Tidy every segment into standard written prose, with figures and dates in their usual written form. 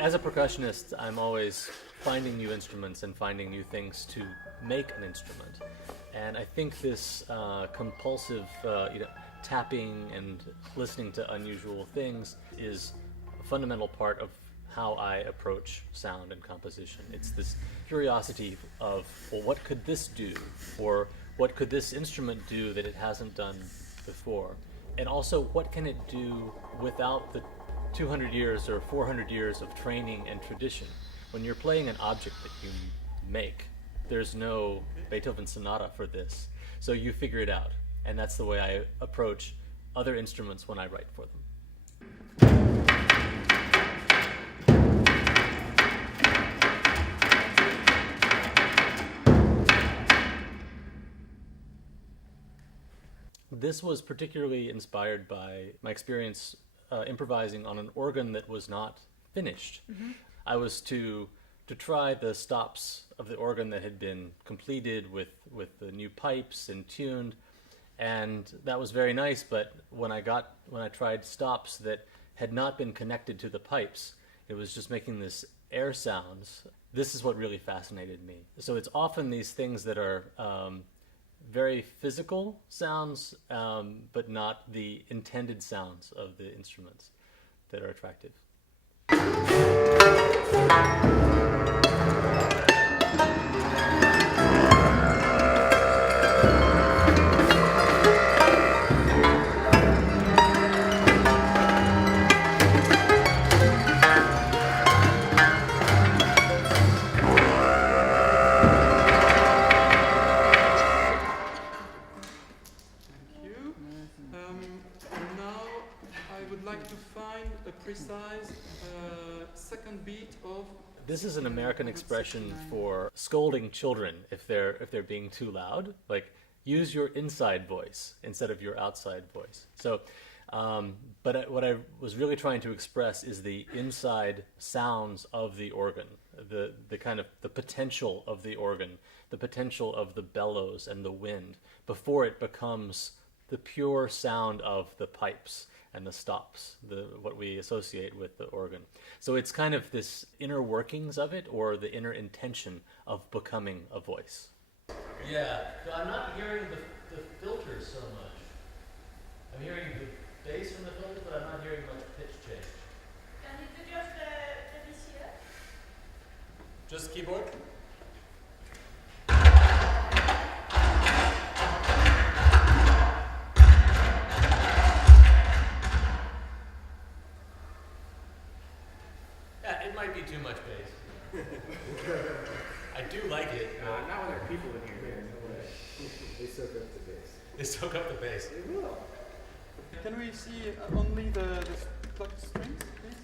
As a percussionist, I'm always finding new instruments and finding new things to make an instrument. And I think this compulsive tapping and listening to unusual things is a fundamental part of how I approach sound and composition. It's this curiosity of, well, what could this do? Or what could this instrument do that it hasn't done before? And also, what can it do without the 200 years or 400 years of training and tradition? When you're playing an object that you make, there's no Beethoven sonata for this. So you figure it out. And that's the way I approach other instruments when I write for them. This was particularly inspired by my experience improvising on an organ that was not finished. Mm-hmm. I was to try the stops of the organ that had been completed with the new pipes and tuned, and that was very nice. But when I tried stops that had not been connected to the pipes, it was just making this air sounds. This is what really fascinated me. So it's often these things that are very physical sounds, but not the intended sounds of the instruments that are attractive. Second beat of. This is an American expression for scolding children if they're being too loud. Like, use your inside voice instead of your outside voice. So, but what I was really trying to express is the inside sounds of the organ, the kind of the potential of the organ, the potential of the bellows and the wind before it becomes the pure sound of the pipes and the stops, what we associate with the organ. So it's kind of this inner workings of it, or the inner intention of becoming a voice. Yeah, so I'm not hearing the filters so much. I'm hearing the bass from the filter, but I'm not hearing much pitch change. Can you do just the VCA? Just keyboard? It might be too much bass. I do like it. Not when there are people in here. No way. They soak up the bass. They soak up the bass. They will. Can we see only the plucked strings, please?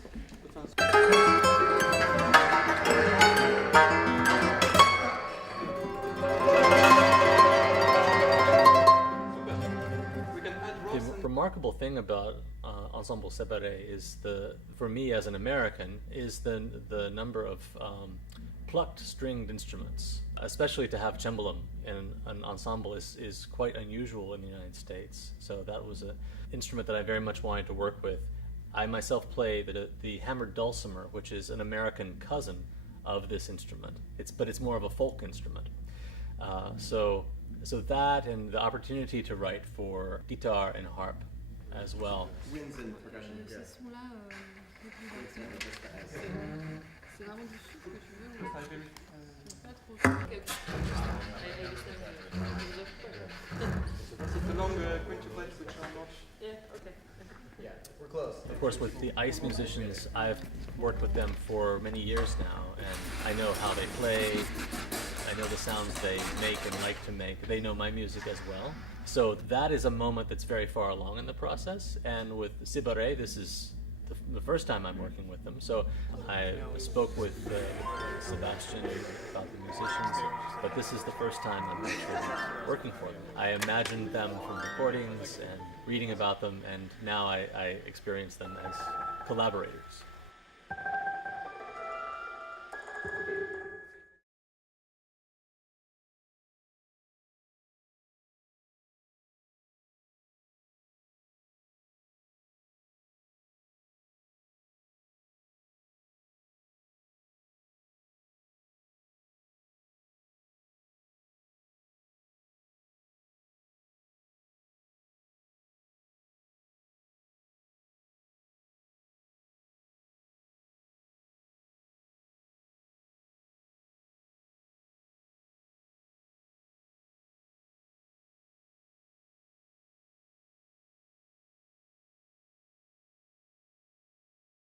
The remarkable thing about Ensemble C Barré is for me as an American, is the number of plucked stringed instruments. Especially to have cembalo in an ensemble is quite unusual in the United States. So that was an instrument that I very much wanted to work with. I myself play the hammered dulcimer, which is an American cousin of this instrument. But it's more of a folk instrument. So that, and the opportunity to write for guitar and harp as well. Winds and percussion. C'est vraiment du souffle que tu veux. Pas trop It's the long quintuplets which are not. Yeah, okay. Yeah, we're close. Of course, with the ice musicians, I've worked with them for many years now, and I know how they play. I know the sounds they make and like to make. They know my music as well. So that is a moment that's very far along in the process. And with C Barré, this is the first time I'm working with them. So I spoke with Sébastien about the musicians, but this is the first time I'm actually working for them. I imagined them from recordings and reading about them, and now I experience them as collaborators.